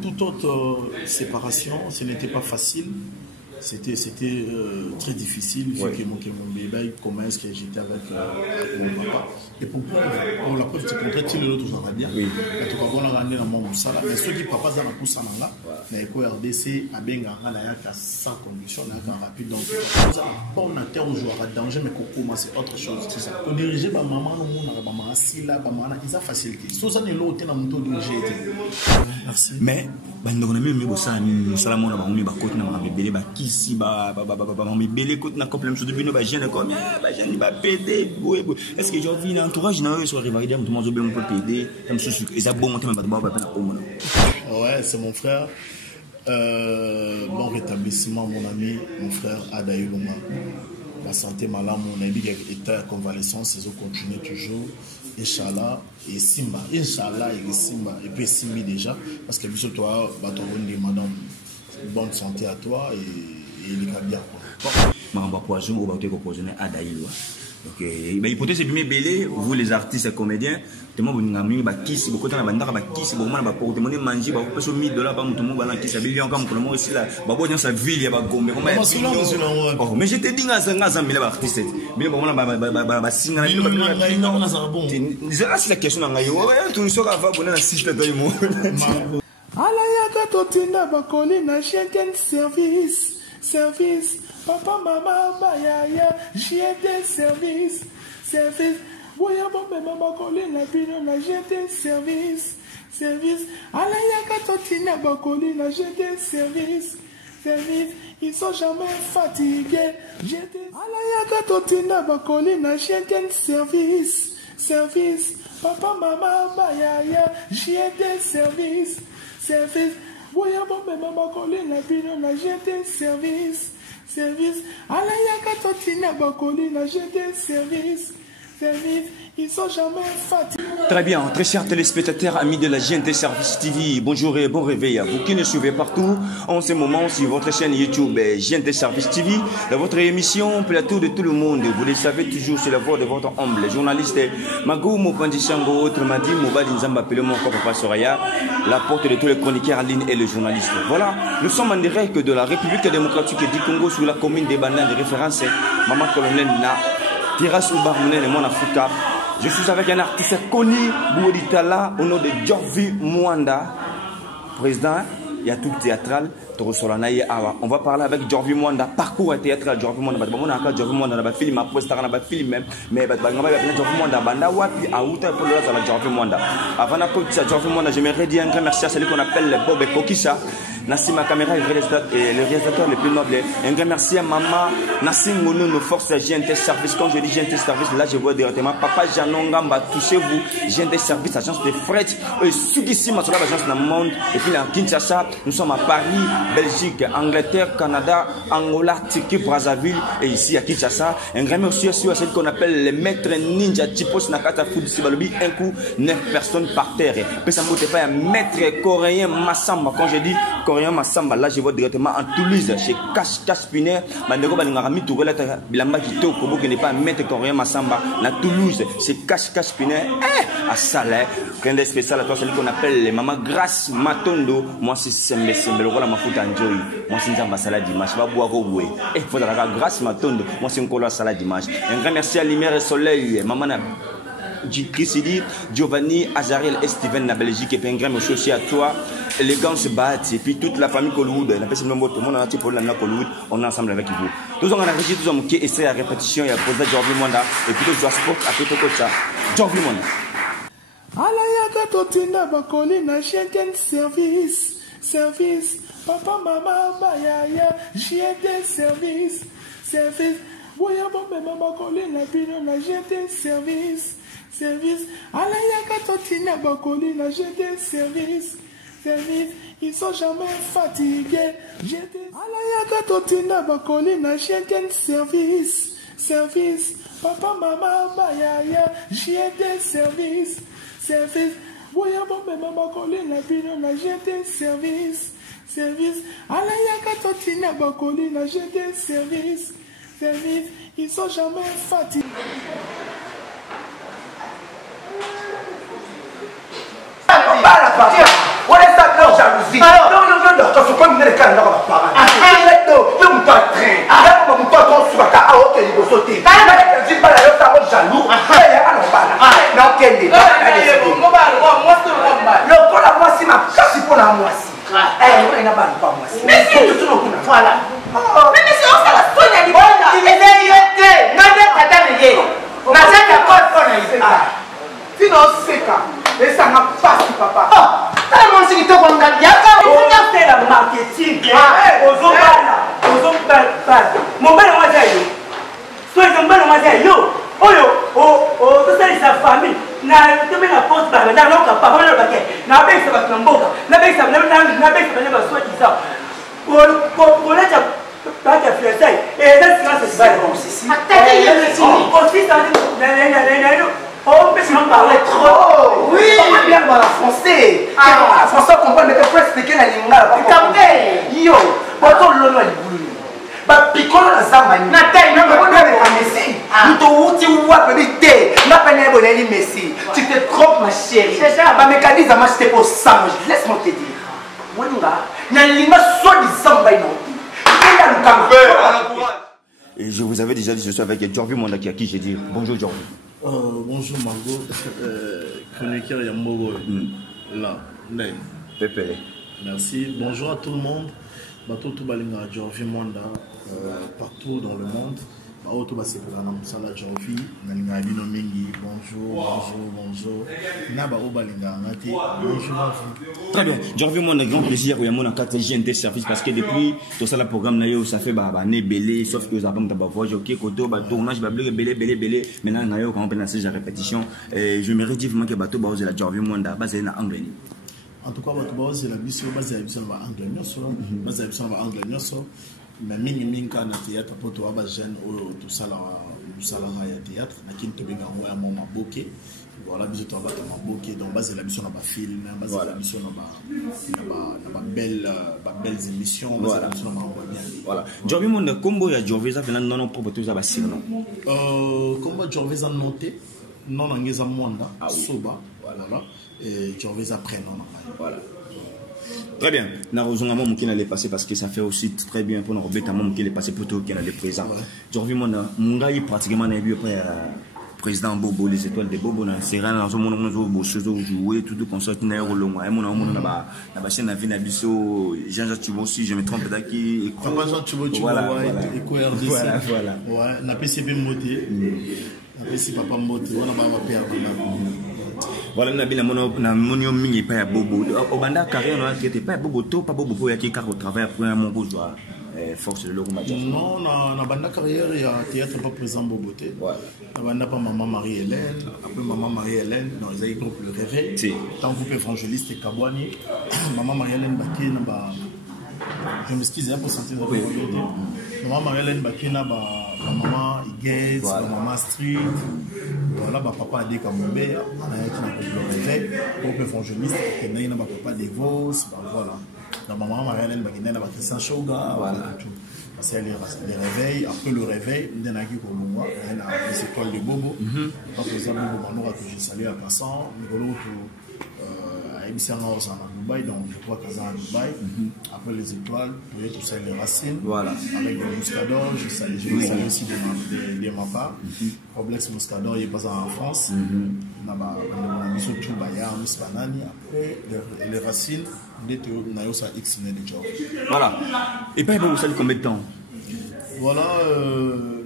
Toute autre séparation, ce n'était pas facile. C'était très difficile, vu que mon bébé commence que j'étais avec mon papa. Et pour la preuve, c'est contraire, il est l'autre, ça va bien. En tout cas, on a gagné dans mon sala. Mais ceux qui papa dans la pousse en là, mais pour RDC, à Benga, on a sans condition, on a rapide. Donc, on a terre où jouer à danger, mais qu'on commence autre chose. C'est ça. On dirigeait ma maman, maman, assis là, maman, ils ont facilité. Sauf ça, on est là, on est dans mon tour dirigé. Merci. Mais, on a mis au sein, Salamon, on a mis au côté, on a mis ici, belé côté na couple monsieur de bino ba jeune comme ba jeune ba pédé est-ce que j'ai envie d'entourage na sur rivalité tout le monde bien peut pédé comme ce et ça bon monter ba ouais, c'est mon frère. Bon rétablissement mon ami, mon frère Adaïlouma. La santé malade, mon ami était en convalescence, c'est continue toujours. Inch'Allah et Simba, Inch'Allah et Simba et puis Simbi déjà parce que monsieur toi madame bonne santé à toi et il est bien. Bon, poison ou bateau poisonné à Daïlo. Donc, l'hypothèse c'est bien belé, vous les artistes et comédiens, tellement vous n'avez pas qui si beaucoup de temps ba qui si beaucoup de pour demander manger, ba peut se $1000 par tout le monde balan qui s'habille encore pour le moment aussi là, ba bon dans sa ville, ba gombe comment. Mais j'étais dit ngasa mille artistes. Mais bon ba singa c'est la question na yo. Tout ce qu'on va bonner na site là dans monde. Alayaka totina bakoli na chicken service papa mama bayaya JT service boya bombe mama bakoli na bino na JT service alayaka totina bakoli na JT service ils sont jamais fatigués alayaka totina bakoli na chicken service papa mama bayaya JT service boya bombe mama bakoli na bino na JT service alayaka totina bakoli na JT service ils sont jamais fatigués. Très bien, très chers téléspectateurs, amis de la GNT Service TV, bonjour et bon réveil à vous qui nous suivez partout en ce moment sur votre chaîne YouTube GNT Service TV, dans votre émission Plateau de tout le monde. Vous le savez toujours, c'est la voix de votre humble journaliste Magou Mopandichango, autrement dit Mobali Nzamba Pelemo Papa Soraya, la porte de tous les chroniqueurs en ligne et les journalistes. Voilà, nous sommes en direct de la République démocratique du Congo sur la commune des Bananes de référence Maman Colonel Na Tiras Oubarmounen et Mon Africa. Je suis avec un artiste connu, Boueditala, au nom de Jorvi Mwanda, président, il y a tout théâtral, on va parler avec Jorvi Mwanda, parcours théâtral, Jorvi Mwanda, Jorvi Mwanda, on a film, après ça, on a film même, mais Jorvi Mwanda, Banda Wapi, à Outa, pour le reste, Jorvi Mwanda. Avant de Jorvi Mwanda, j'aimerais dire un grand merci à celui qu'on appelle Bob Kokisa. Nassim ma caméra et le réalisateur le plus noble. Un grand merci à maman Nassim Mounou, nos forces GNT Service. Quand je dis GNT Service, là je vois directement Papa Janongamba, touchez-vous. GNT Service, agence de fret. Sugissima, sur l'agence dans le monde. Et puis en Kinshasa, nous sommes à Paris, Belgique, Angleterre, Canada, Angola, Turquie, Brazzaville. Et ici à Kinshasa, un grand merci à celui qu'on appelle les maîtres ninja Tipos Nakata Food Sibalobi. Un coup, 9 personnes par terre. Puis ça ne pas un maître coréen Massamba. Quand je dis Coréen Massamba, là je vois directement en Toulouse chez Cash Piner. Mandego Balingami Tourela Bilamba Kito Kobo qui n'est pas un maître coréen Massamba. Na Toulouse, c'est Cash Piner. À Salé, clin d'œil spécial à toi, celui qu'on appelle les mamans Grâce Matondo. Moi c'est Sembe le rôle à ma foot enjoy. Moi c'est Nzamba Salade Dimanche. Va boire au boué. Faut la Grâce Matondo. Moi c'est un colo à Salade Dimanche. Un grand merci à Lumière et Soleil. Maman Kisidi, Giovanni, Azarel et Steven na Belgique. Et puis un grand merci aussi à toi. Élégance Bat et puis toute la famille Colwood, on appelle ça le mot, tout le monde a pour la Colwood, on est ensemble avec vous. Tous on a régi, tous on qui essaie à répétition, il y a posé Jorvi Mwanda et puis tous on sport à tout au ça. Jorvi Mwanda. Alayaka totina bakoli na chicken service, papa mama bayaya JT service, boya bombe mama bakoli na bino na JT service, alayaka totina bakoli na JT service. Ils sont jamais fatigués. Alayaka totina bakoli na chicken service. Papa mama bayaya JT service. Boya bombe mama bakoli na bino na JT service. Alayaka totina bakoli na JT service. Ils sont jamais fatigués. On est ça, non, jalousie. pas moi si. Il n'a pas moi si. Mais si, voilà. Mais si on s'en va sonner du monde. Il est yété. Non, non, t'as yé. On a fait la code pour nous. Sinon, c'est quand. Et ça m'a pas si papa. T'as mon sécurité pour nous gagner. On a fait la marketing. Aux autres balles. Mon bel moi j'ai. Soit ils ont bel moi j'ai. Yo. Oh, tout ça c'est sa famille. Na te la porte par là, non papa, le baquet. Na bec ça va tomber. Na bec ça va soit disant. Pour les pas de fiançailles. Et là c'est ça c'est bon ici. Aussi ça on peut s'en parler trop. Oui, on va bien parler français. Français comprend mais presque que la lingala. Yo, pourtant le nom est boulot. Ba piccolo la zamba ni. Na taille na ba Messi. Muto uti wa pété. Na peine boneli Messi. Tu te trompes ma chérie. C'est ça. Ba mécanisme à m'acheter pour ça. Laisse-moi te dire. Moninga, na linga soit di zamba ino. Et je vous avais déjà dit, je suis avec Jorvi Mondaki à qui j'ai dit bonjour Jorvi. Bonjour Margot, chroniqueur Yambogo. Là, Pepe. merci. Bonjour à tout le monde. Bato tout balinga Jorvi Monda partout dans le monde. Bato ba sepela na musala Jorvi nalinga bino mingi. Bonjour. Na ba obalinga ngati. Bonjour. Très bien. Jorvi Monda grand plaisir où yamona 4 GNT service parce que depuis tout ça le programme na yo ça fait ba né belé sauf que vous avez pas voyage OK koto ba tournage ba belé maintenant na yo quand on peut lancer la répétition et je me redis vraiment que bato ba oser la Jorvi Monda basé na anglais. En tout cas, c'est la mission basée sur l'anglais, basée sur l'anglais, mais mingi quand na théâtre pour toi ba jeune tout ça là ya théâtre na kinto benga wa mama boké voilà biso to ba boké donc basée la mission na ba film basée la mission na ba belles émissions basée la mission na ba bien voilà Jorvi Monda combo ya Jorvi ça fait non propre tout ça ba sirno combo Jorvi ça noté non ngeza Monda soba voilà et Jorvi ça prénom voilà. Très bien. Narozonga mon qui allait passer parce que ça fait aussi très bien pour nous remettre à mon qui est passé plutôt qu'il allait présent. Jorvi Monda mon gars il pratiquement n'a vu après président Bobo les étoiles de Bobo na Serra dans mon nom jouer tout comme ça na yolo moi mon na ba chaîne na vie na biso Jean-Jacques Thibault si je me trompe qui Papa Jean Thibault voilà ouais na PCB Moté na PCB Papa Moté on a ba père voilà na bina na monio mingi pa ya Bobo obanda carrière na traité pa Bobo to pa Bobo ya ki car au travail pour un mon bourgeois force de l'euro match non na banda carrière il y a théâtre pas présent Boboté voilà na banda pas maman Marie-Hélène après maman Marie-Hélène dans les groupe le réveil tant groupe évangéliste et Kabwani maman Marie-Hélène Baké na ba je m'excuse pour sentir maman Marie-Hélène Baké na ba maman Iguez maman Street voilà ba papa Adé Kamombe on a été dans le réveil groupe évangéliste et na ba papa Devos voilà la maman Marie-Hélène Baguinel avec Christian Shoga voilà c'est les réveils après le réveil on a qui pour moi on a les écoles de Bobo pas que ça Bobo que j'ai salué à passant Ngolo à Ebissana à Dubaï donc je crois qu'à Dubaï après les étoiles pour tout ça les racines voilà avec des Muscador je salue aussi de ma part complexe Muscador il est pas en France na ba biso Chuba ya Muspanani après les racines voilà et pas vous savez combien de temps voilà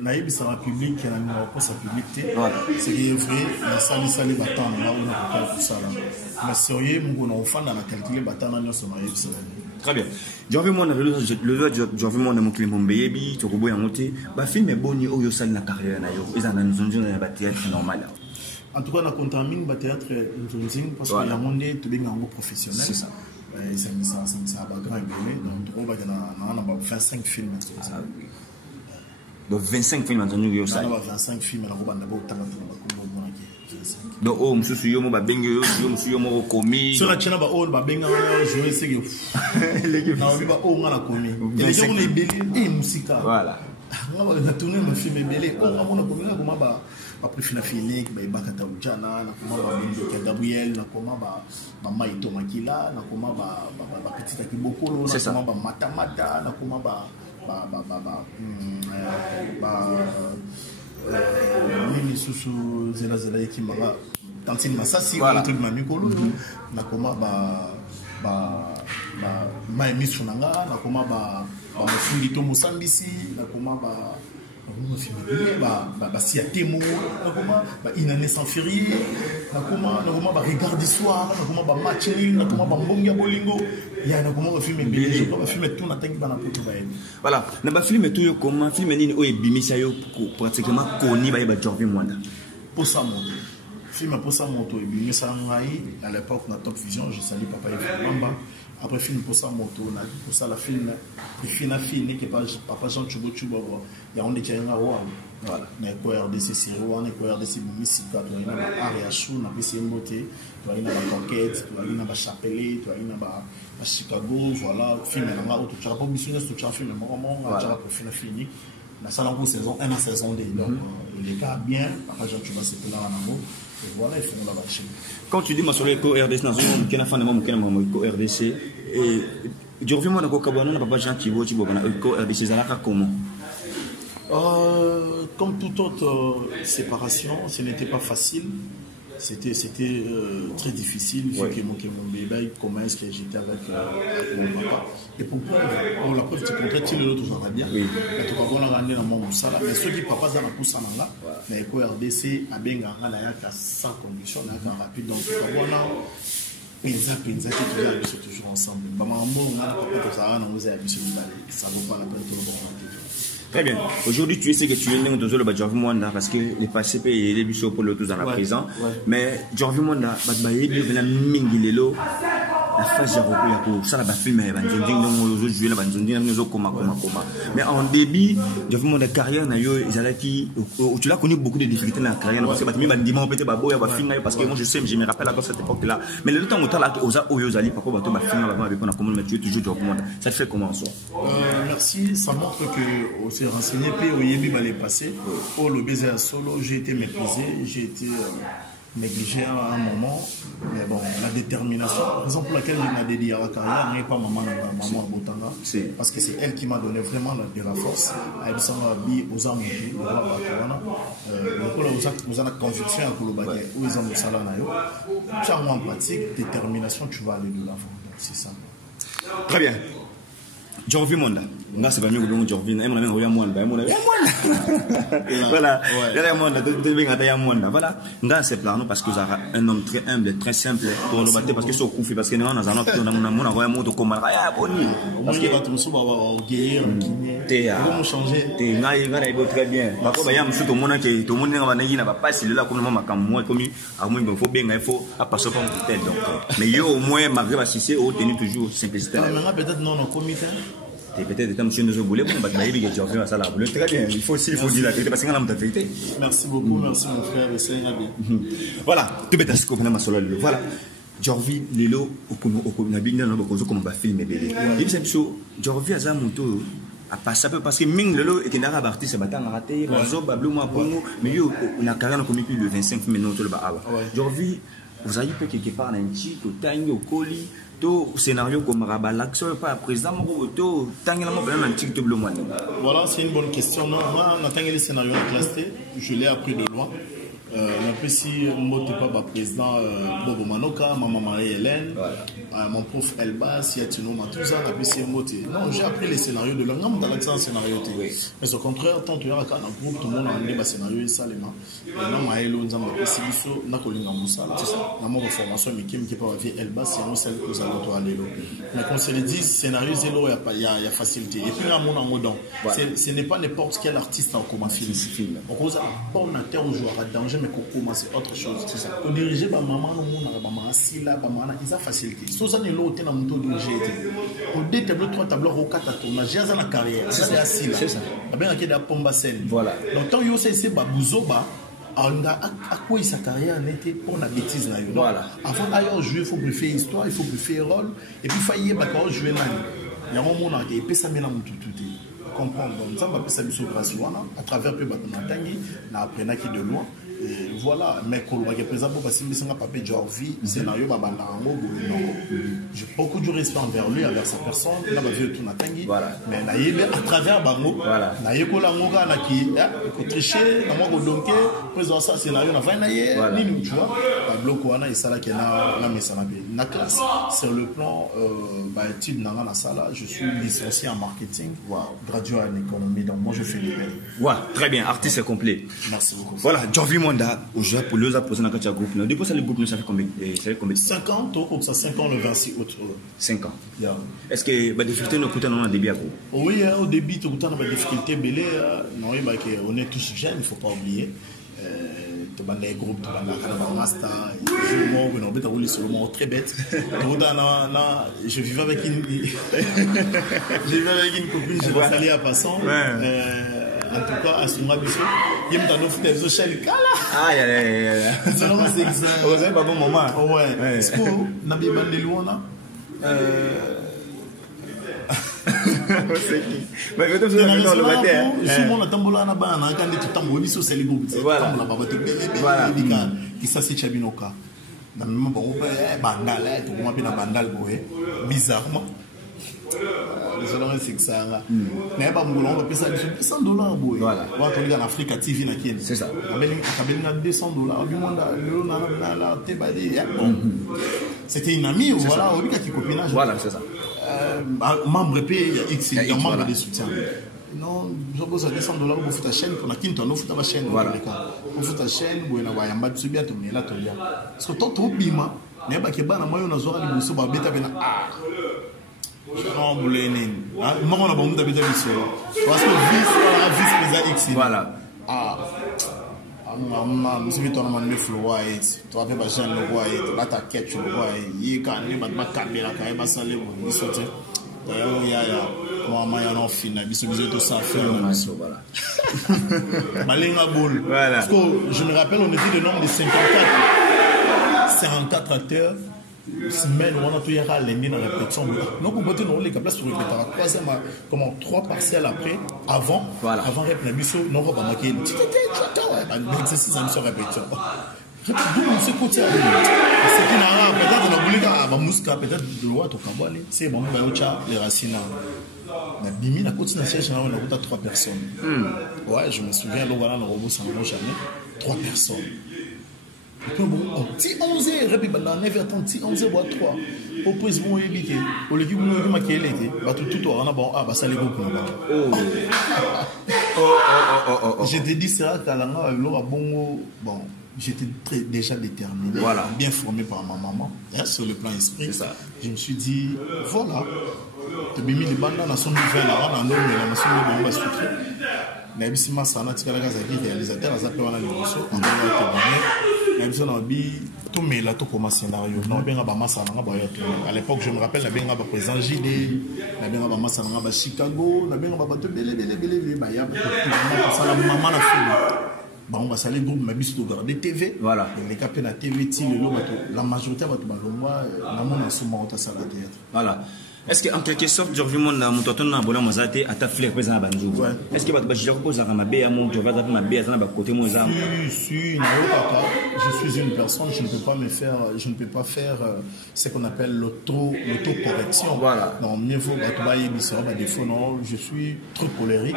naïb sa République qui a mis en sa publicité c'est vrai la sali battant là on a tout ça là mais sérieux mon enfant dans la calculer battant dans son naïb très bien Jorvi Monda le Jorvi Monda mon client Mbébi to ko boya monter ba film boni oyo sali na carrière na yo ezana nzonzo na ba théâtre normal en tout cas na contamine ba théâtre nzonzo parce que la monde to benga ngo professionnel c'est ça ça a grand évolué donc on va avoir 25 films donc 25 films entendu yo ça 25 films na ko banda ba utanga donc oh monsieur yo mo ba benga yo monsieur yo mo komi sur la chaîne ba all ba benga jouer c'est que na ba o ngana komi et les gens les belé et musique voilà on va tourner un film belé on a komi na ko ba après fina Philippe ba ibakata ujana na koma ba Bindu Gabriel na koma ba mama Ito Makila na koma ba petite Kibokolo na koma ba Matamata na koma ba nini susu zela ekimanga tantine Masasi le truc mamikolo na koma ba émission nanga nakoma mofungi to mosambisi nakoma Siatemo, Inané sans férié, Regard du soir, Match nul, Mbongia Bolingo, il y a un film tout voilà, na film tout comment film nini o ebimisa yo pratiquement koni ba Jorvi Mwanda. Pour ça monter. Film pour ça monter ebimisa ngai à l'époque na Top Vision, je salue papa Yves. Après film pour ça moto on a dit pour ça la film il fina fini que papa Jean Chubo il y a on est un voilà mais quoi RDC série on est quoi RDC musica toi il y a Aria Chou na PC Mboté toi il y a la conquête toi il y a la Chapelle toi il y a Chicago voilà film là où tu as pas business tu as film moment tu as pour fini la salle en saison 1 à saison 2 donc il est pas bien papa Jean Chubo c'était là en amour. Et voilà, ils font la vache. Quand tu dis ma soeur éco RDC dans une qui n'a pas de moment éco RDC et je reviens moi dans Kokabano na papa Jean Thibault na éco RDC zalaka comment? Comme toute autre séparation, ce n'était pas facile. C'était très difficile vu que mon bébé commence que j'étais avec mon papa. Et pour la preuve, tu comprends l'autre toujours bien. Oui. Mais tu vas voir la dans mon sala. Mais ceux qui papa dans la pousse en là, mais quoi RDC a bien gagné à sans condition, à rapide. Donc tu vas voir là. Pinza qui sont toujours ensemble. Maman, on a papa ça a nous habitué ça vaut pas la peine de Très bien. Aujourd'hui, tu sais que tu es né dans le Jorvi Mwanda parce que les passés payés les bichons pour le tous dans la prison. Mais Jorvi Mwanda, il y a Mingilelo, la phase de ça, la film, mais en début, Jorvi Mwanda carrière, tu l'as connu beaucoup de difficultés dans la carrière parce que parce que moi je sais, je me rappelle à cette époque-là. Mais le temps où tu as Oyozali, par contre, tu es toujours Jorvi Mwanda. Ça te fait comment en soi? Merci, ça montre que s'est renseigné, puis au Yébi va les passer. Pour le baiser à solo, j'ai été méprisé, j'ai été négligé à un moment. Mais bon, la détermination, la raison pour laquelle je m'ai dédié à la carrière n'est pas maman Botanga. Parce que c'est elle qui m'a donné vraiment de la force. Elle s'en va habiller aux amis, vous avez conviction à Koulobaké, où ils ont le salanayo. Tu as en pratique, détermination, tu vas aller de l'avant. C'est ça. Très bien. Jorvi Mwanda. Nga c'est pas mieux que Jorvi. Moi même Roya Mwanda. Voilà. Roya Mwanda. Voilà. Nga c'est plano parce que vous avez un homme très humble, très simple pour le battre parce que c'est au coup parce que nous on a un autre on a Roya Mwanda comme ah boni. Parce que votre souba va guérir. Comment changer? T'es nga il très bien. Parce que y a monsieur tout le monde qui tout le monde va n'a pas si là comme maman comme moi comme à moi il faut bien il faut à passer comme tel donc. Mais yo au moins malgré la cissé au tenir toujours simplicité. Peut-être non au comité. Et peut-être que monsieur nous a voulu, bon, bah, il y a déjà fait ça là. Très bien, il faut aussi dire la vérité parce qu'on a la vérité. Merci beaucoup, merci mon frère, et c'est bien. Voilà, tout est à ce qu'on a solo. Voilà, Jorvi, Lilo, Okunabina, comme on va filmer bébé. Il s'est dit, Jorvi a Zamuto. À passer parce que Ming Lelo est un arabe artiste, c'est bâtard raté, mais on a carrément commis plus de 25 minutes le bas. Jorvi, vous avez peut quelque part un chic, au taille, au colis. Tout scénario comme Rabalak, pas président, voilà, c'est une bonne question. Moi, on a le scénario classé, je l'ai appris de loin. Après, si moi, tu pas président Bobo Manoka, maman Marie-Hélène, mon prof Elbas, Yatino Matouza, après, si moi, non, j'ai appris les scénarios de langue, on a l'accent scénario. Mais au contraire, tant tu as un groupe, tout le monde a un scénario et ça, les mains. Maintenant, Maëlo, nous avons appris Sibiso, n'a qu'au Linga Moussa, là, nous avons formation, mais qui n'est pas avec Elbas, c'est nous, celle que nous allons aller. Mais quand c'est le dit, scénario, zéro, il y a facilité. Et puis, là, mon amour, ce n'est pas n'importe quel artiste en commun film. On cause un bon acteur au joueur à danger, mais c'est autre chose. C'est ça. Pour diriger, maman, ils ont facilité. Si vous avez l'autre, vous avez dirigé. Pour 2 tableaux, 3 tableaux, 4 tournages, j'ai la carrière. C'est assis là. C'est ça. Il y a des pommes scène. Voilà. Donc, quand vous avez Babouzoba, à quoi sa carrière n'était pas la bêtise. Voilà. Avant d'ailleurs jouer, il faut briefer histoire, il faut briefer rôle. Et puis, il faut jouer mal. Il y a un moment où il peut s'amener tout. Comprendre. Donc, ça va passer à travers peu de temps, on apprend qui de loin. Et voilà, mais quand on présente parce que c'est un papier de vie, scénario, j'ai beaucoup de respect envers lui, envers sa personne. Là, ma vie tout n'a voilà. mais à travers Bango, voilà. Naye kola ngoga na qui tricher, na moi donké, présent ça scénario na va naye, ni tu vois, la bloco ana et ça là qui na mesanabe. Na classe sur le plan études na na sala, je suis licencié en marketing, gradué en économie, donc moi je fais les belles. Ouais, très bien, artiste complet. Merci beaucoup. Voilà, Jorvi Monda, au Japon, le poser dans le groupe. Depuis ça, le groupe, ça fait combien? 5 ans, comme ça, 5 ans le 26 août. 5 ans. Yeah. Est-ce que les difficultés nous coûtent un début à vous? Oui, au début, tout le temps, des difficultés, on est tous jeunes, il ne faut pas oublier. Tu as des groupes, tu as des masters, très bête. Je vivais avec une copine, je l'ai salée à passant. En tout cas, à son abisso, il y a un fait des échelles. Aïe, aïe, aïe. C'est vraiment c'est ça. Vous avez pas bon moment. Ouais. Est-ce que vous n'avez pas de loin? C'est qui? Mais je suis le matin. Je suis mon atambola na bana quand tu tambo biso c'est les groupes. Voilà. Voilà. Qui ça c'est Chabinoka. Na même bon bandal, tu vois bien bandal boé. Bizarrement. C'est que ça. Mais pas mon on va payer ça $200 boy. Voilà. On va te dire en Afrique à TV na Kenya. C'est ça. Kabelina $200 du monde là c'était une amie voilà, au cas qui copinage. Voilà, c'est ça. Membre pays X, il y a un membre de soutien. Non, je pose à $200 pour faire ta chaîne, pour la quinte, on fait ta chaîne. Voilà. On fait ta chaîne, on va y avoir un subia, on est là, on est là. Parce que tant trop bima, n'est pas que ban à moi on a zora les bousses, bah bêta bena ah. Non, vous l'avez né. Moi on a bon d'habiter ici. Parce que vice X. Voilà. Ah. Je suis venu à me floyer. Tu as fait ma chaîne le roi et tu as ta quête le roi et il y a un caméra qui est salé pour sortir. D'ailleurs, il y a moi il y a un film, il se tout ça faire voilà. Malinga boule. Parce que je me rappelle on était le nombre de 54 acteurs. Semaine on a tout hier à lundi dans la répétition. Donc on peut tenir les places pour répéter. Troisième, comment 3 partiels après, avant répétition, non on va marquer. L'exercice en répétition. C'est côté. C'est qui n'a peut-être on a voulu à Mouska peut-être de loi au Cambouane. C'est bon les racines. On a bimi la côte nationale on a 3 personnes. Ouais, je me souviens donc voilà le robot ça n'a jamais 3 personnes. On dit 11 et on a 9h30 11 et 3 au président évité au l'équipe nous ma qui était bah tout on a bon ah bah ça les groupes j'étais dit ça à la bon j'étais déjà déterminé bien formé par ma maman sur le plan esprit je me suis dit voilà tu mis les bandes dans son nouvelle là on a nommé la nation de bomba sucré mais si ma sana tika la zaki réalisateur a zappé on a le morceau on a témoigné même si on a dit tout mais là tout comme scénario non bien ba massa na ba à l'époque je me rappelle la bien ba président JD la bien ba massa na ba Chicago la bien ba bato belé ba ya ça la maman la film ba on va saler groupe ma biso de regarder TV voilà les capter na TV ti le bato la majorité bato ba longwa na mona suma ota sala théâtre voilà. Est-ce qu'en quelque sorte, Jorvi Monda, mon tonton n'a pas mazate à ta fleur présent à Banjou? Est-ce que je repose à ma baie à mon job, à ma baie à côté de moi? Je suis une personne, je ne peux pas faire ce qu'on appelle l'auto-correction. Voilà. Non, mieux vaut défaut, non, je suis trop colérique.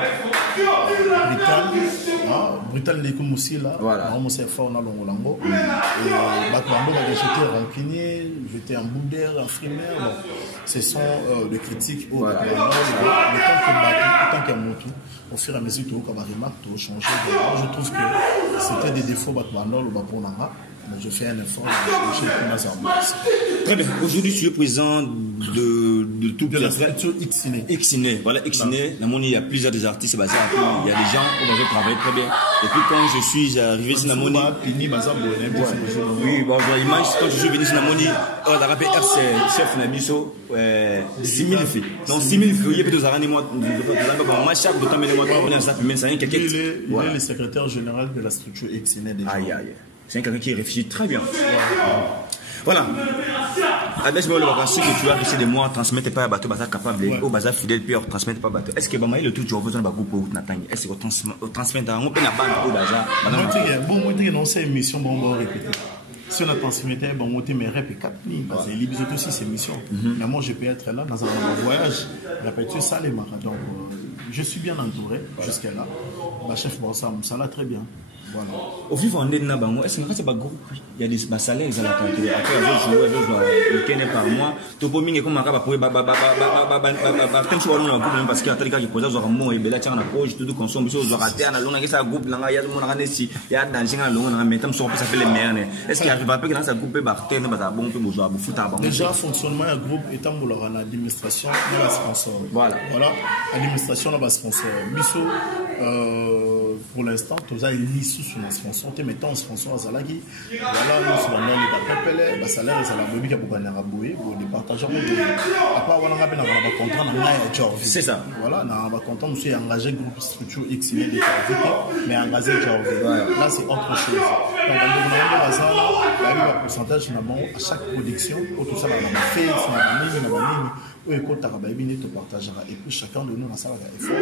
Brutal les comme aussi là. Voilà. On s'est fort dans l'Ongolango. Et Bakwambo, j'étais rancunier, j'étais en boudère, en frimaire. Ce sont des critiques au tant qu'un mot au fur et à mesure que vous avez remarqué, changer. Je trouve que c'était des défauts mais je fais un effort de changer. Très bien. Aujourd'hui, je suis le président de tout la structure Xine. Voilà, Xine. Il y a plusieurs des artistes basés à Pini. Il y a des gens qui travaillent très bien. Et puis quand je suis arrivé ici, oui, bon, l'image, quand je suis venu ici, on a rappelé chef Nabiso, 6 000 filles. Donc 6 000 filles, il y a plus de arènes, moi, chaque de temps, il est le secrétaire général de la structure Xine. Aïe, aïe. C'est quelqu'un qui réfléchit très bien. Voilà. Avec le vacances que tu as reçu de moi, transmettre pas à bateau, bazar capable, au bazar fidèle, puis transmettre pas bateau. Est-ce que Bamaï le tout, tu as besoin d'un groupe pour Nathalie? Est-ce que tu transmets un peu la bande au bazar? Bon, moi, je sais une mission, bon, on va répéter. Si on a transmis, bon, on a mes rêves et 4 lignes, parce que l'Ibis aussi, c'est mission. Mais moi, je peux être là dans un voyage, répéter ça, les marins. Donc, je suis bien entouré jusqu'à là. Ma chef, bon, ça là très bien. Voilà. Au vivant de Nabango, est-ce que c'est pas groupe? Il y a des salaires, ils ont la quantité. Après, ils jouent le Kenya par mois. Topo Ming est comme un gars pour parce qu'il y a des gars qui posent un mot et là, tiens, on approche, tout consomme, ils ont raté un long, il y a un groupe, il y a mon il y a dancing à long, mais tant ça fait les meilleurs. Est-ce qu'il arrive à peu que dans un groupe, Barthen, bon, peu bourgeois, foot à banque. Déjà, fonctionnement un groupe étant pour l'administration, on a sponsor. Voilà. L'administration, on a sponsor. Bisso, pour l'instant, tu as une liste sur un sponsor, tu mettons un sponsor à Zalagi. Voilà, nous sommes dans les papels, salaire, c'est la bébé qui a beaucoup de raboué, pour les partager. Après, on a un contrat dans le job. C'est ça. Voilà, on a un contrat, nous sommes engagés groupe structure X, mais engagé job. Là, c'est autre chose. Donc, on a un pourcentage à chaque production, tout ça, on a fait, on partagera. Et puis, chacun de nous, dans ça, il faut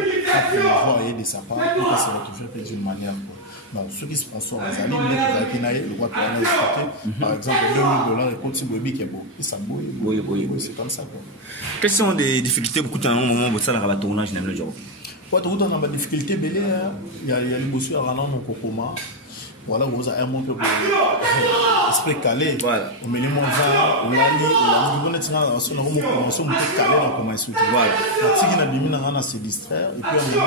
pouvoir aider sa part pour que ça retrouve d'une manière. Donc, ceux qui sponsorisent les amis, le droit de exploiter, par exemple, $2000 et continue qui est beau. Et ça bouille. Oui, c'est comme ça. Quelles sont les difficultés beaucoup de moment où ça va tournage dans le job? Quand on a des difficultés, il y a les bossus à Ranan, au Kokoma. Voilà, vous avez un peu esprit calé. On met les mots on a on se distraire et puis on a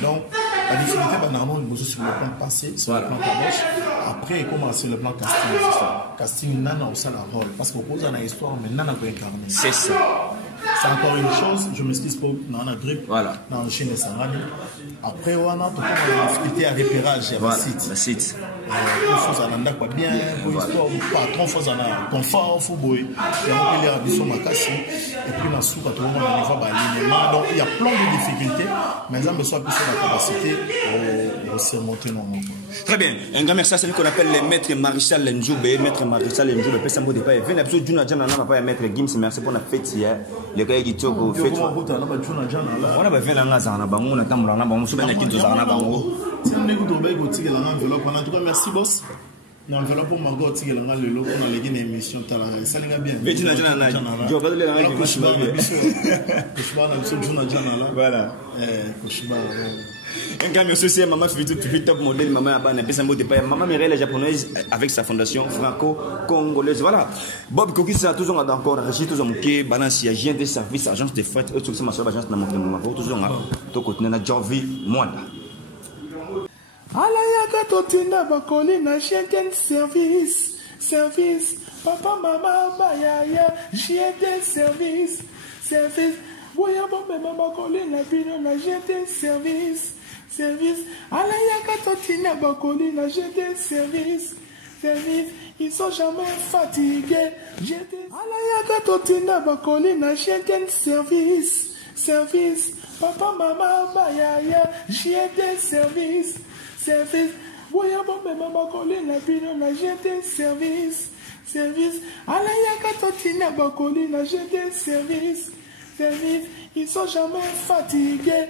donc la difficulté normalement sur le plan passé, sur le plan caboche. Après comment c'est le plan casting, casting nana au la rôle parce qu'on pose une histoire mais nana peut incarner. C'est ça. C'est encore une chose, je m'excuse pour dans la grippe, dans le chien de Sangani. Après, on a une difficulté à repérage, il y a le site. Il faut ça n'a pas bien, il faut pas trop faut ça confort, faut boy. Il y a un peu les ambitions macassi et puis dans sous quand on a niveau alignement. Donc il y a plein de difficultés, mais ça me soit plus sur la capacité de se monter normalement. Très bien. Un grand merci à celui qu'on appelle le maître Maréchal Njoube, maître Maréchal Njoube, peut s'en départ. Venez absolument Juna Jana n'a pas maître Gims, merci pour la fête hier. Les gars qui tombent au fait. On a pas fait la ngasa na bango na tamula na bango, souvent na kinto za na bango. Si on écoute au bec au tigre la enveloppe, en tout cas merci boss. Na enveloppe pour Margot tigre la le logo on a les émission tala ça les gars bien. Juna Jana na. Jo ba le na Koshba na so Juna Jana là. Voilà. Koshba. Un gars merci aussi à maman Fitu top modèle maman Abana pesa mbote pa maman Mireille japonaise avec sa fondation franco-congolaise. Voilà. Bob Kokisa toujours encore réussi toujours que balance ya agent de service agence de fret autre chose ma soeur agence na mon toujours to côté na Jovi Mwanda. Ala yaka totinda bakoli na chienten service papa mama bayaya chienten service boya bombe mama bakoli na bino na chienten service ala yaka totinda bakoli na chienten service ils sont jamais fatigués ala yaka totinda bakoli na chienten service papa mama bayaya chienten service boya bombe mama bakoli na bino na chienten service ala yaka totinda bakoli na chienten service ils sont jamais fatigués.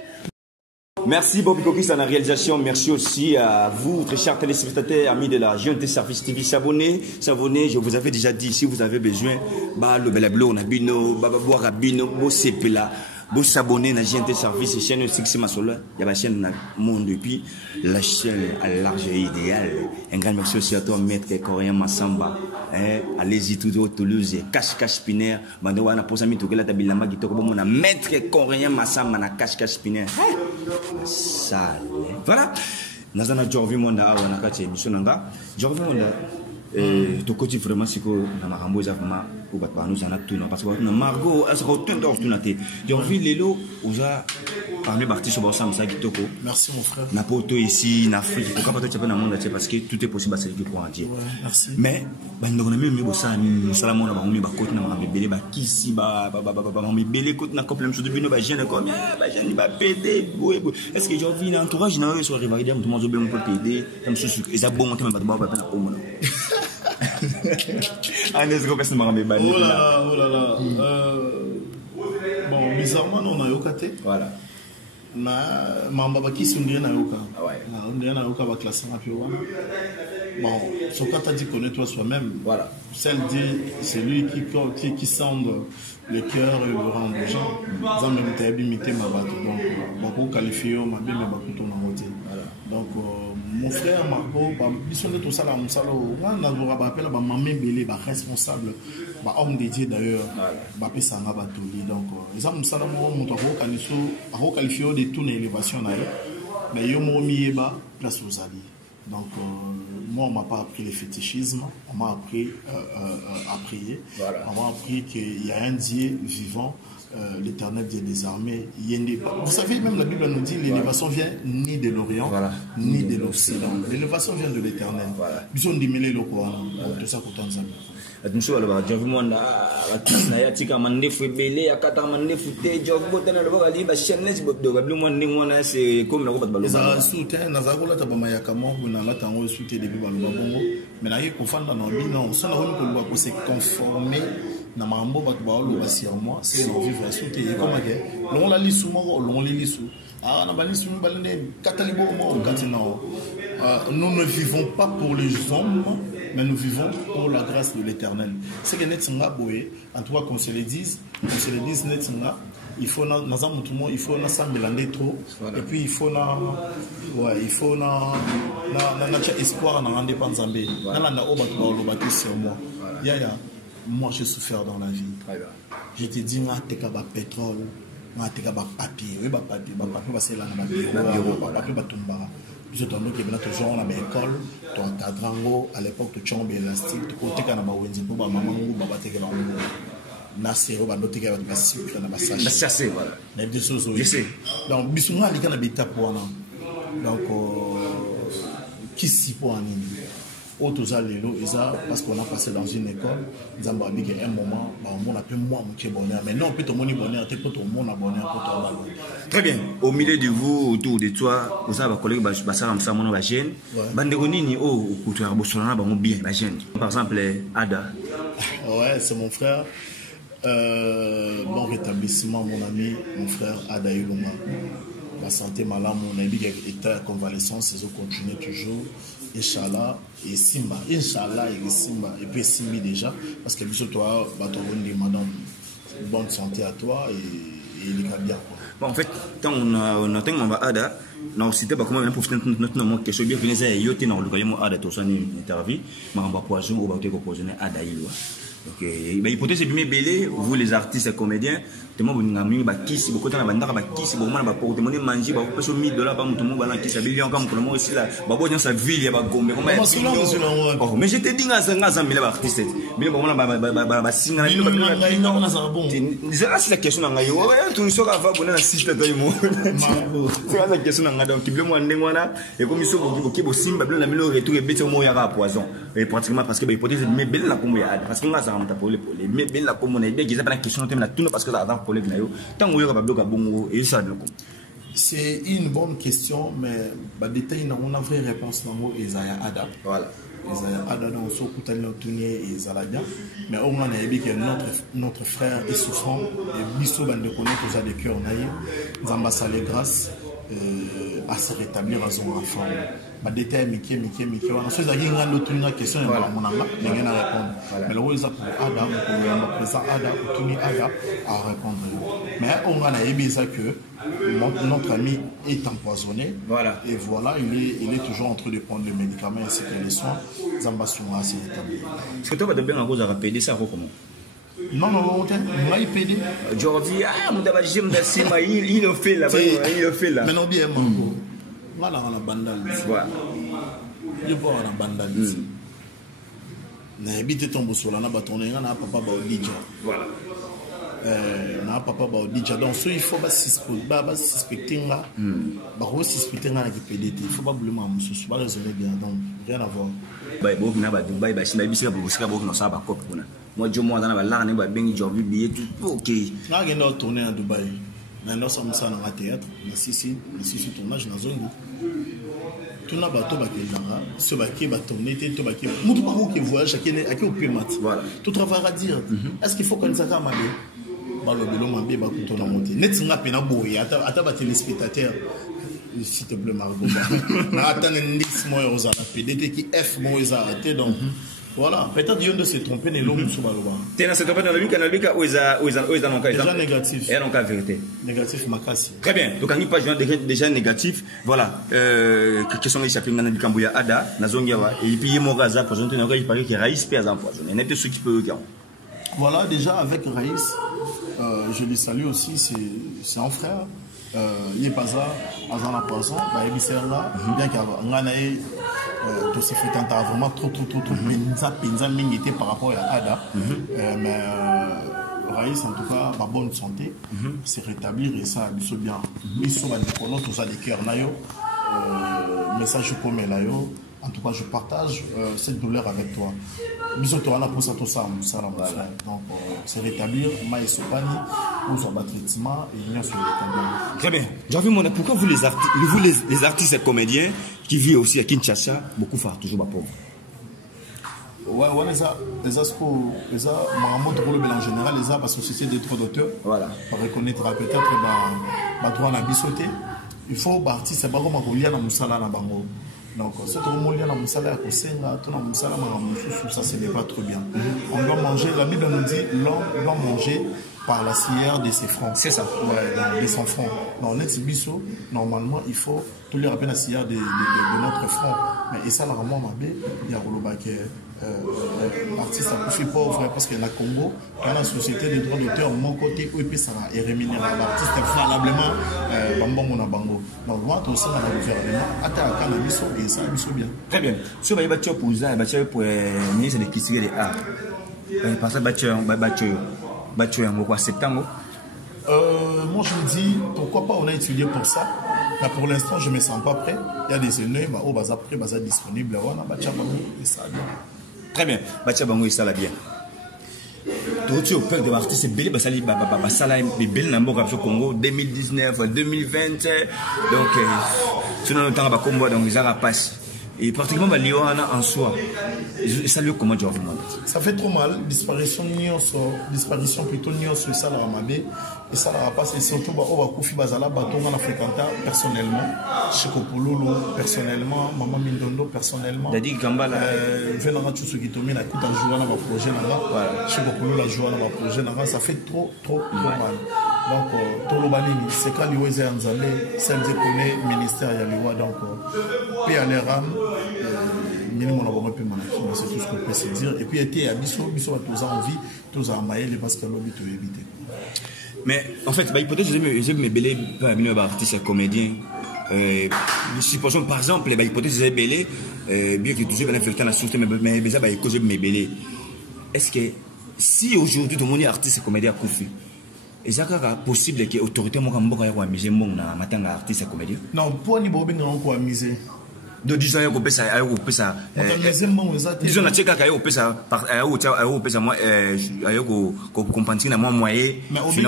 Merci Bobby Kokis à la réalisation. Merci aussi à vous, très chers téléspectateurs, amis de la GNT Service TV. S'abonner, je vous avais déjà dit, si vous avez besoin, le belablo, nabino, boire bino, sepela. Vous s'abonner à la GNT Service, chaîne 6 Masola, il y a la chaîne Monde depuis la chaîne à large et idéal. Un grand merci aussi à toi, maître coréen Massamba. Allez-y tout au Toulouse, cache Pinaire. Bandoana pour sa mito que la tabilama qui toko mon maître coréen Massamba na cache Pinaire. Ça. Voilà. Nazana Jorvi Monda, on a caché émission nanga. Jorvi Monda. To côté vraiment c'est que na makambo za vraiment ko bat ba nous en a tout non parce que na Margot a sera tout d'or tout naté Jorvi lelo oza parmi parti sur Bossam ça qui toko. Merci mon frère. Na poto ici en Afrique pourquoi pas tu peux na monde parce que tout est possible c'est du courant Dieu. Merci. Mais ba ndona même bossa salamona ba mi ba côté na makambo belé ba kisi ba mi belé côté na couple même de bino ba jeune comme ba jeune ba pédé est-ce que Jorvi na entourage na sur rivalité tout le monde zo bien on peut pédé comme ça et ça bon monter ba ba na Oh là là, oh là là. Bon, bizarrement, on a yokaté. Voilà. Mamba qui sont bien à yoka. On est à yoka va classer un peu. Bon, ce que tu as dit, connais-toi soi-même. Voilà. Celle dit, c'est lui qui sonde le cœur et le rang des gens. Ça même t'as imité ma batte. Donc, beaucoup qualifié, ma bien, mais beaucoup ton en donc, mon frère Marco, ils sont tous à la Moussalo. On a rappelé ma maman Bélé, responsable, homme dédié d'ailleurs, Bapé Sanga Batoli. Donc, ils ont Moussalo, on a qualifié de toute l'élévation. Mais ils ont mis place aux alliés. Donc, moi, on ne m'a pas appris le fétichisme, on m'a appris à prier. Voilà. On m'a appris qu'il y a un Dieu vivant, l'Éternel Dieu des armées. Vous savez, même la Bible nous dit l'élévation vient ni de l'Orient, ni de l'Occident. L'élévation vient de l'Éternel. Ils ont démêlé le Coran. Tout ça pour tant de attention alors je vous demande na ya tika mandefu belé akata mandefu te job botana le bakali ba chaîne do ba blu mon ngwana c'est comme na ko ba za soutien na za ko la tabama ya kamo na la tango soutien depuis ba bongo mais na ko fanda na bino ça na ko ko se conformer na mambo ba ba lo ba sur moi c'est non vivre soutien comme que l'on la lisu mo l'on les lisu na ba lisu ba ne katalibo mo katina nous ne vivons pas pour les hommes mais nous vivons pour la grâce de l'Éternel. C'est que Netsinga Boé, en tout cas qu'on se le dise Netsinga, il faut il faut s'embelander trop et puis il faut espoir dans l'indépendance zambé. Sur moi. Moi j'ai souffert dans la vie. Je te dis t'es pétrole, t'es papier, papier là je t'en dis que toujours on a une école, ton cadrango à l'époque tu as un élastique, tu côté kana ba wenzi pour ba maman ou ba bateke ba na sero ba noté ka ba sucre na ba sachet voilà les deux choses je sais donc bisunga li kana bita poana donc qui si pour anini autoza lelo eza parce qu'on a passé dans une école nzamba bi que un moment ba on a peu moi mon bonheur mais non peut ton moni bonheur te peut ton mon bonheur pour ton. Très bien. Au milieu de vous, autour de toi, vous avez vos collègues qui sont en jeune. Bandegonini, oh, bien, la jeune. Par exemple, Ada. Ouais, c'est mon frère. Bon rétablissement, mon ami, mon frère Ada Yulunga. La santé malade, mon ami qui était en convalescence, ils ont continué toujours. Inch'Allah, et Simba. Inch'Allah, et Simba. Et puis Simbi déjà. Parce que toi, madame, bonne santé à toi et il est bien. Bon, en fait, quand on a Ada, on a cité comment même pour notre question bien que les yoté dans le cas où Ada tout ça n'est interview, mais on va poison ou va te poisonner Ada Ilwa. Ok, mais hypothèse c'est bien belé, vous les artistes et comédiens, tellement vous n'avez pas kiss, beaucoup de gens ba kiss, beaucoup de gens pour demander manger, beaucoup de $1000 par tout le monde va kiss, bien comme pour le moment aussi là, beaucoup dans sa ville il y a pas gombe, oh, mais j'étais dit ngasa mille artistes, bien bon ba singa c'est la question na yo, tout ça va bonne na site de mo. C'est la question na donc tu moi ndengwana et comme ça beaucoup bo simba bien na milo retour et bête mo ya ra poison et pratiquement parce que hypothèse mais belle la comme ya parce que ngasa mais bien la comme on est bien qu'ils appellent la question na tout parce que ça dans collègue na yo tant on va bloquer bongo et ça c'est une bonne question mais ba détail on a vraie réponse dans mot Isaiah Ada voilà Isaiah Ada dans so kutani tourner et Zaladia mais au moins on a dit que notre frère est souffrant et biso bande connaître aux de cœur naïe nzamba salé grâce à se rétablir à son enfant. Bah détail Mickey. On a fait une question et mon anga, il y a à répondre. Mais le rôle est pour Ada, pour présent Ada, pour Tony Ada à répondre. Mais on a dit que notre ami est empoisonné. Voilà. Et voilà, il est toujours en train de prendre les médicaments ainsi que les soins. Zamba Souma s'est rétabli. Est-ce que tu vas de bien en cause à répéter ça comment? Non, on va y péder. Aujourd'hui, il le fait là. Mais non, bien, voilà, on a bandal. Voilà. Il y a un bandal. Na habite ton boussola, na batoné, na papa baudija. Voilà. Na papa baudija. Donc, il faut pas suspecter là. Bah, on suspecter là qui pédé. Il faut pas blâmer à monsieur. Pas raisonner bien. Donc, rien à voir. Bah, bon, na ba Dubaï, bah, si na bisika pour busika beaucoup, na ça ba cop. Moi, je moi dans la langue, ba bengi job billet tout ok. Na genda tourner à Dubaï. Maintenant, ça me sert dans le théâtre, dans six tournages, dans Zongo. Tout le monde va ce baquet va tourner, tout baquet. Tout le monde qui voyage, qui est au pémat. Tout travail à dire. Est-ce qu'il faut qu'on s'attende à ma téléspectateur, s'il te plaît, Margot. Voilà, peut-être qu'il y a de se tromper dans l'homme sur Baloba. Tu es dans cette trompé dans le week-end où ils ont déjà négatif. Et donc la vérité. Négatif, Makassi. Très bien. Donc, on y passe déjà négatif. Voilà. Quels sont les chapitres dans le Cambouya Ada, dans Zongiawa. Et puis, il y a mon gaza, pour exemple, il paraît qu'il Raïs peut empoisonner. Il y a ceux qui peuvent regarder. Voilà, déjà avec Raïs, je les salue aussi, c'est un frère. Il est pas ça, à la poisson, il est là, bien qu'avant, tout s'est fait vraiment trop, minité par rapport à Ada. Mais Raïs, en tout cas, ma bonne santé, c'est rétablir et ça, il bien. Ils sont tout ça, des cœurs, message comme là, en tout cas, je partage cette douleur avec toi. Donc, c'est rétablir, très bien. J'avais mon pourquoi vous les artistes et comédiens qui vivent aussi à Kinshasa, beaucoup font toujours ma pauvre. Ouais, les en général, les parce que c'est des droits d'auteur. Voilà. On reconnaîtra peut-être droit à bisoté. Il faut artiste, c'est pas comme un Moussala na bango. Donc, ce ça ce n'est pas trop bien. On doit manger, la Bible nous dit, l'homme doit manger par la cire de ses francs. C'est ça. Ouais, de son front. Dans l'exhibition, normalement, il faut tout les rappeler la cire de notre front. Mais et ça, normalement, il y a l'artiste a plus pauvre parce que la Congo, dans la société des droits d'auteur, mon côté, où il ça est rémunéré. L'artiste est valablement bango. Donc, moi, tout ça, dans le gouvernement, à et ça, bien. Très bien. Si vous avez battu pour ça, pour le ministre de l'Écriture et des Arts, par ça, battu en septembre. Moi, je me dis, pourquoi pas on a étudié pour ça. Mais pour l'instant, je ne me sens pas prêt. Il y a des éneux, après, disponible. Et ça bien. Très bien. Bacha Bango, ça va bien. Tout au peuple de l'artiste, c'est Bélé Bassali, Bassala, Bélé Nambo, Rapso Congo, 2019, 2020. Donc, si on a le temps à combat, donc ils ont la passe. Et pratiquement, Lyon en soi. Ça lui comment tu vas vous demander? Ça fait trop mal. Disparition plutôt Nyos, ça la ramabé. Et ça la passe. Et surtout, on va Koufi Bazala, on a fréquenté personnellement. Cheko Pololo, personnellement. Maman Mindondo, personnellement. Dadi Gambala. Venana Tchousokitomi, la coûte à jouer dans ma projet. Cheko Pololo, la joie dans ma projet. Ça fait trop mal. Donc, Tolobanini, c'est quand l'Iweze Anzale, celle qui connaît le ministère Yaliwa, donc, paix à l'ERAM, c'est tout ce qu'on peut se dire. Et puis, il y a Bisso a tous envie, tous en maïl, parce que l'objet est évité. Mais, en fait, l'hypothèse, je me belé, pas un artiste comédien. Supposons, par exemple, l'hypothèse, c'est belé, bien que toujours, il y a la source, mais déjà, je me belé. Est-ce que, si aujourd'hui, tout le monde est artiste comédien à Koufi, est-ce que c'est possible que l'autorité soit amusée dans les artistes comédiens? Non, pour nous, on peut amuser. De 10 ans, on peut ça. Disons, on a checké qu'il y a compatir moi moyen. Mais on peut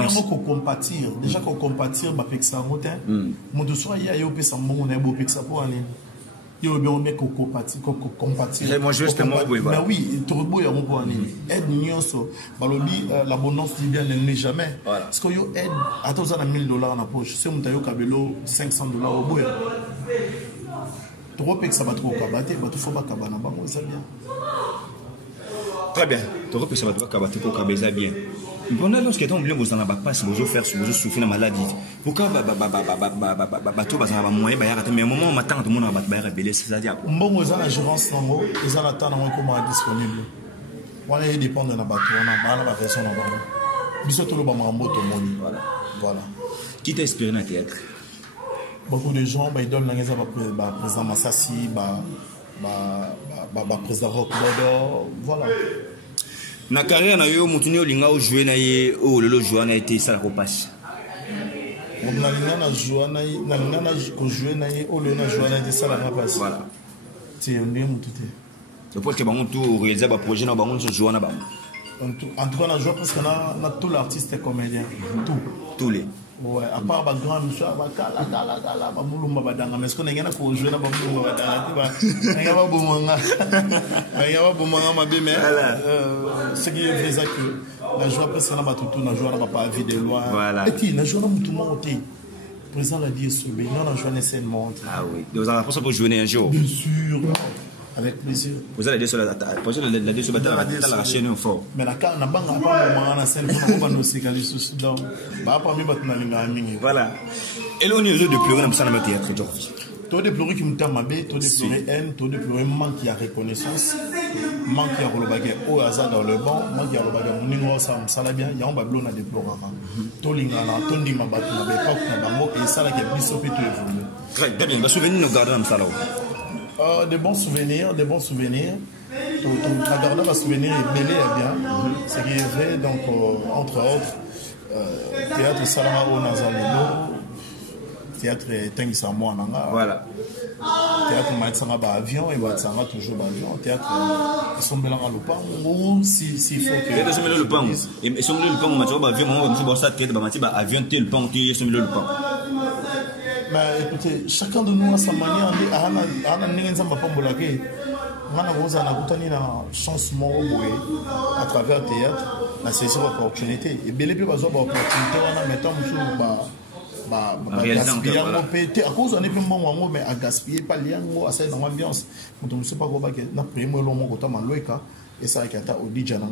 compatir. Déjà qu'on compatir, bah avec ça, mon dossier il y a eu ça, on a beau avec ça pour aller. Il y a bien qu'on compatir. Moi justement, mais oui, tout le monde est pour aller. Aide nyonso, balobi l'abondance dit bien n'est jamais. Parce que yo aide à tous à $1000 dans la poche. Si on t'a eu cabelo $500 au bout. Trop que ça va trop cabater, bah tout faut pas cabana, bah moi ça bien. Très bien. Trop que ça va trop cabater pour cabater bien. Pendant lorsque ton bien vous en a pas si vous faire si vous souffrez de maladie. Pourquoi tout va ça moyen mais au moment où m'attend tout le monde va battre belé c'est-à-dire. Bon vous en assurance non, ils en attendent comment disponible. Voilà, il dépend de la bateau, on a la version en bas. Bisous tout le monde en moto moni. Voilà. Qui t'a inspiré dans le théâtre? Beaucoup de gens, ils donnent le président Massassi, président Rock Bodo, voilà. Na carrière na yo mutuni olinga o jouer na ye o lelo jouer na été ça la repasse. On a linga na jouer na ye o lelo na jouer na été ça la repasse. Voilà. C'est un bien mututé. Le point que bango tout réaliser ba projet na bango se jouer na ba. En tout cas, on a joué parce qu'on a tout l'artiste et comédien. Tous les. Ouais, à part ma grande monsieur, ma moulumba badanga, mais est-ce qu'on est pour jouer dans ma moulumba badanga? Il y a pas bomanga, il y a pas bomanga ma belle mère. Ce qui est vrai, c'est que la joie presque n'a pas tout, la joie n'a pas avis de loi. Voilà. Et puis la joie n'a pas tout monté. Le président l'a dit sur non, la joie n'est pas monté. Ah oui. Vous avez l'impression pour jouer un jour. Bien sûr. Avec plaisir. Vous allez sur la chaîne fort. Mais la carte n'a pas de scène pour nous aussi quand ils sont dans. Voilà. Et là, on est heureux de pleurer dans le théâtre aujourd'hui. Tout déplorer qui me t'a mabé, tout déplorer haine, tout déplorer manque de reconnaissance, manque de relobagé au hasard dans le banc, manque de relobagé mon numéro ça me sala bien, il y a un bablo na déplorer. Tout l'ingana, tout n'ima battu na bépak na bango et ça là qui est bisopé tout évolué. Très bien. Les souvenirs nous gardons dans ça là. Des bons souvenirs, des bons souvenirs. La garde va souvenir est mêlé à bien. Ce qui est vrai, donc, entre autres, théâtre Salama au Nazamelo, théâtre Tengisa Mouananga. Voilà. Théâtre Maïtsanga Avion et Maïtsanga toujours Avion. Théâtre Sombelanga Lupango, s'il faut que. Théâtre Sombelanga Lupango. Et Sombelanga Lupango, Mathieu Avion, on va dire ça, théâtre Avion, tel Lupango, qui est Sombelanga Lupango. Mais écoutez, chacun de nous a sa manière de faire. On a une chance à travers le théâtre, la saison d'opportunité. Et bien, les plus opportunités, on a mettant gaspiller à cause on est plus bon mais à gaspiller pas liango à cette ambiance. Donc je sais pas quoi que na premier long mon côté maloika et ça qui a au DJ na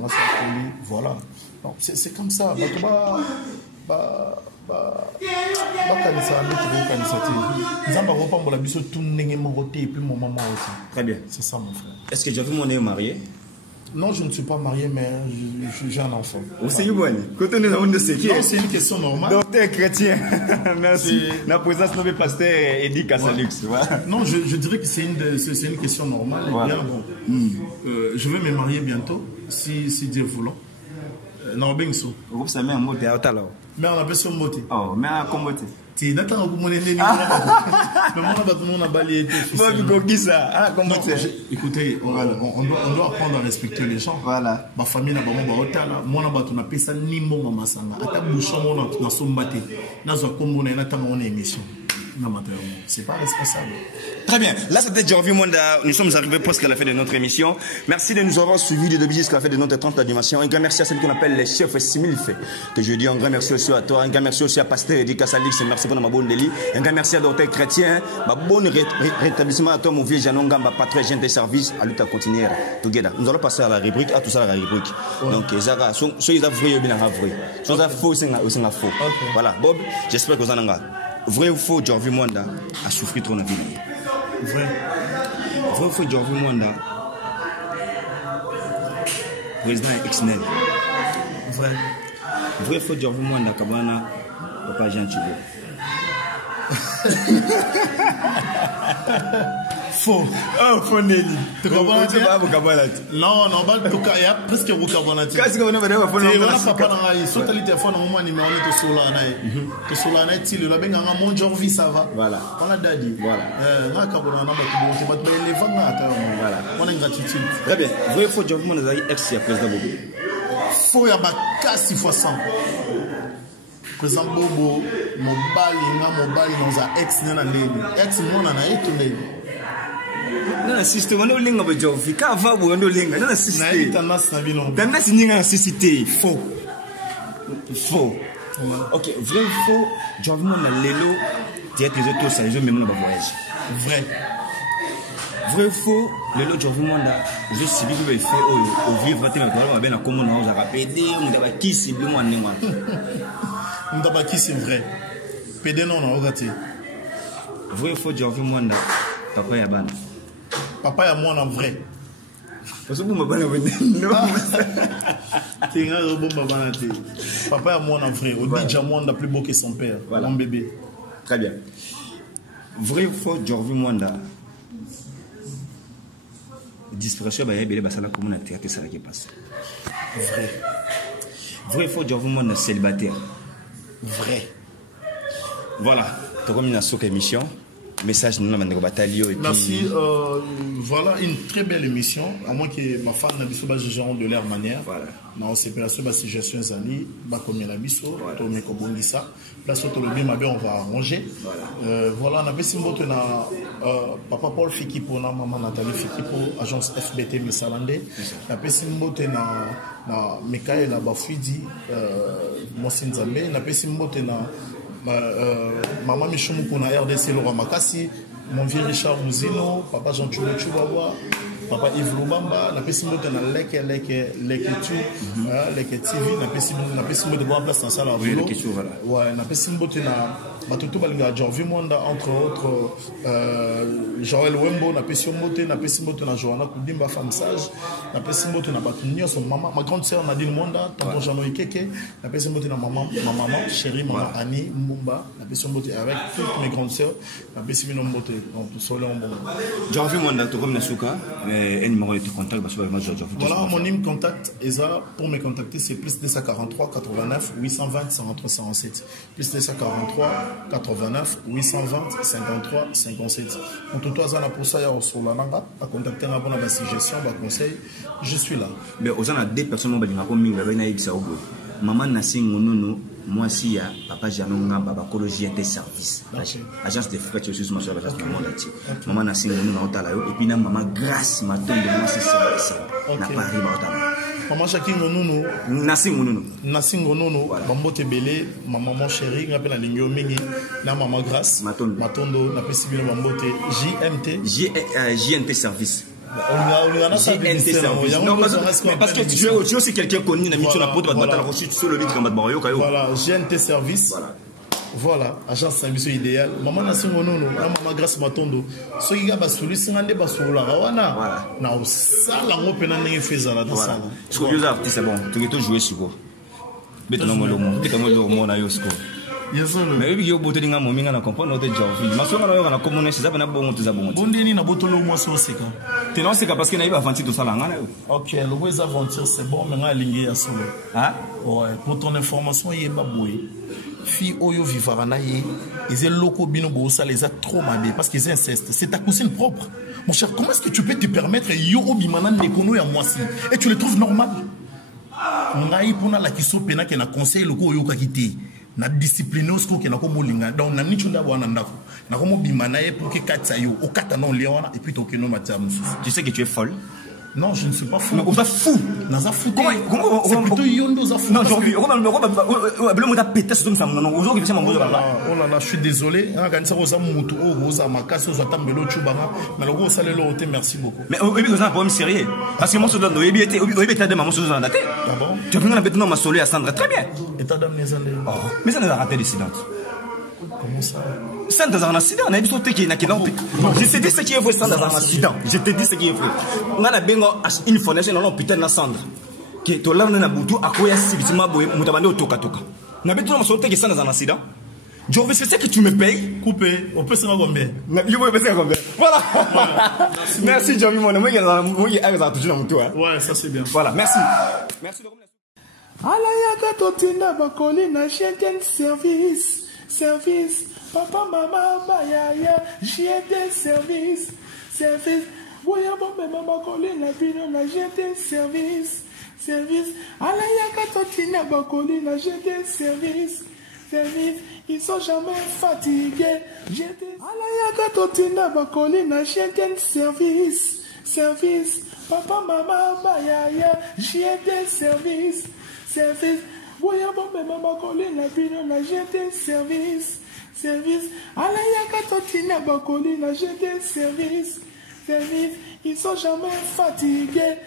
voilà. Donc c'est comme ça. Très bien. C'est ça mon frère. Est-ce que tu as vu mon nez marié? Non, je ne suis pas marié, mais j'ai un enfant. C'est une question normale. Docteur chrétien. Merci. La présence de notre pasteur Eddie Kassalux. Non, je dirais que c'est une question normale. Voilà. Je vais me marier bientôt, si Dieu voulant. Non, bien sûr. Vous savez un mot théâtre alors. Mais on a besoin de moté. Oh, mais à combattre. Tu n'as pas de monnaie. Mais on a balayé. Écoutez, on doit apprendre à respecter les gens. Voilà. Ma famille n'a pas de moi, on a payé ça ni mon maman. À ta bouche, on a sombaté. On a une émission. C'est pas responsable. Très bien. Là, c'était Jorvi Mwanda. Nous sommes arrivés presque à la fin de notre émission. Merci de nous avoir suivis de début jusqu'à la fin de notre 30 animation. Un grand merci à celui qu'on appelle les chefs similfait. Que je dis un grand merci aussi à toi. Un grand merci aussi à Pasteur Eddie Kassalix. Merci pour ma bonne délit. Un grand merci à Docteur Chrétien. Ma bonne rétablissement à toi, mon vieux Janon Gamba, patron agent de service. À lutte à continuer. Together. Nous allons passer à la rubrique. À tout ça, à la rubrique. Donc, Zara, soyez vrai ou bien vrai. Soyez faux, c'est un faux. Voilà. Bob, j'espère que vous en avez. Vrai ou faux, Jorvi Mwanda a souffert trop dans la vie. Vrai. Vrai ou faux, Jorvi Mwanda, président ex-NEL. Vrai. Vrai ou faux, Jorvi Mwanda, Kabana, Papa Jean Thibault. Faux. Oh, faux Nelly. Tu comprends? Non, non, il y a presque un boucabanati. Qu'est-ce que vous avez fait? On n'a pas parlé. Sur le téléphone, on a mis au solanaï. Tu solanaï, tu le labeng, on a mon Jorvi, ça va. Voilà. On a daddy. Voilà. On a kabona, on a battu, les ventes, voilà. On a une gratitude. Très bien. Vrai ou faux, Jorvi Mwanda, ex-président Bobo. Faux, il y a 4 fois 100. Président Bobo, mobile, dans un ex, moi, on a été. Non, système, on a linga ba Jorvi. Ka va bo ndo linga. Non, système. Na itanas na bino. Tanda sininga nécessité. Faux. Faux. OK, vrai ou faux? Jorvi Mwanda lelo théâtre les autres ça ils ont même dans voyage. Vrai. Vrai ou faux? Lelo Jorvi Mwanda, je sais bien que il fait au vivre tellement on va bien comme on a répété, on doit qui c'est le moi néma. On doit qui c'est vrai. PD non on a raté. Vrai ou faux Jorvi Mwanda? Papa ya bana. Papa ya moi en vrai. Parce que vous m'avez non. C'est un robot babanate. Papa ya moi en vrai. On dit Jamwanda plus beau que son père. Voilà. Mon bébé. Très bien. Vrai ou faux Jorvi Mwanda? Disparition ba yebele basala comme na théâtre ça qui passe. Vrai. Vrai ou faux Jorvi Mwanda célibataire? Vrai. Voilà. Tu as comme une émission. message nous avons batalio et merci. Voilà une très belle émission. À moins que ma femme n'a pas de de leur manière. Voilà. Dans ces opérations, suggestions zali, comme la biso, tourner comme bonisa. Place où le bien, on va arranger. Voilà, on a fait na papa Paul Fikipo, na maman Nathalie Fikipo, agence FBT Missalande. On a fait na Mikaela Bafuidi, Mosinzambe. On a fait na maman Michoumou pour la RDC Laura Makassi, mon vieux Richard Mouzino, papa Jean Choubawa, papa Yves Lubamba, la pessimie de la leke TV, la pessimie de voir place dans ça la vélo. Ouais, la pessimie de la Batutu Balinga Jean Vimonda, entre autres Joël Wembo, la pessimie de la Johanna Koudimba, femme sage, la pessimie de la Batunio, son maman, ma grande sœur Nadine Monda, tonton Jean-Noël Keke, la pessimie de la maman, ma maman, chérie, maman Annie Mumba, la pessimie de avec toutes mes grandes sœurs, la pessimie de Mbote, donc Solé en bon. Jean Vimonda, tu comme Nasuka. Et numéro de contact, voilà, mon numéro de contact, pour me contacter, c'est plus 243 89 820 53 57. Plus 243 89 820 53 57. En tout cas, pour ça, il y a sur la nanga, à contacter un bon à suggestion, à conseil, je suis là. Mais aux ans, deux personnes qui ont mis maman Nassim Mounono, moi aussi, il y a papa Janonga, Baba Cologie des services. Agence de frais, je suis sur l'agence de maman Nassim Mounono, et puis maman Grâce, ma donne de moi, c'est ça. Na Paris, maman Chaki Mounono, Nassim Mounono, maman Tebele, maman chérie, on appelle la ligne Mingi, maman Grâce, Matondo, na Pessibino Mambote, JNT service. JNT service. Non, parce que tu es aussi quelqu'un connu, voilà, JNT service. Voilà, agence service idéal. Maman Nassim Mounono, maman Grâce Matondo. Ce qui a basculé, c'est un débat sur la Rawana. Voilà. Ça, la rope est un effet à la danse. Ce que vous avez, c'est bon. Tu peux jouer sur quoi? Mais tu n'as pas le mot. Tu n'as pas le mot. Mais il y a beaucoup de gens qui ne comprennent pas notre job. Mais si on a un commun, c'est ça qu'on a besoin de bon. Bon, il y a beaucoup de gens qui sont tu non, c'est parce qu'il y a une aventure de ça. Ok, le gros aventure, c'est bon, mais on a ligné à solo. Hein? Ouais, pour ton information, il y a baboué. Fille Oyo Vivarana, ils ont locaux bino ça les a trop mabé parce qu'ils incestent. C'est ta cousine propre. Mon cher, comment est-ce que tu peux te permettre yo bimana nekono ya mwasi et tu le trouves normal? Ngai pona la kiso pena ke na conseil loko yo ka kiti. Na discipline osko ke na ko molinga donc na nichu nda wana ndako. Na ko mo bimana ye pour que katsa yo o kata non lewana et puis to ke no matsa musu. Tu sais que tu es folle? Non, je ne suis pas fou. Mais on va fou. C'est plutôt Yondo Zafou. Non, j'ai envie. Oh là là, je suis désolé. Merci beaucoup. Mais vous avez un problème sérieux. Parce que moi, je dois éviter de maman sur la tête. Ah bon? Tu as vu maintenant ma solé à Sandra. Très bien. Et ta dame les années. Mais ça nous a raté l'incident. Comment ça? Ça dans un accident, on a dit qu'il y a je t'ai dit ce qui est vrai, ça dans un accident. Je t'ai dit ce qui est vrai. On a bien une fondation, on a putain de cendre. Qui est là, on a boutou, à quoi il y a si vite, au toka toka. On a bien tout le monde qui est dans un accident. Je veux c'est que tu me payes. Coupé, on peut se rendre combien? Voilà. Merci, Johnny, mon ami, il y a toujours un tour. Ouais, ça c'est bien. Voilà, merci. Merci de Alayaka totina bakoli na chaîne service. Service, papa, maman, bayaya, j'ai des services. Service, voyons maman, colline, j'ai des services. Service, alayaka totina bakoli, j'ai des services. Service, ils sont jamais fatigués. Alayaka totina bakoli, j'ai des services. Service, papa, maman, bayaya, j'ai des services. Service, voyons maman, colline, j'ai des services. Service, alayaka totina bakoli, j'ai des services. Service, ils sont jamais fatigués.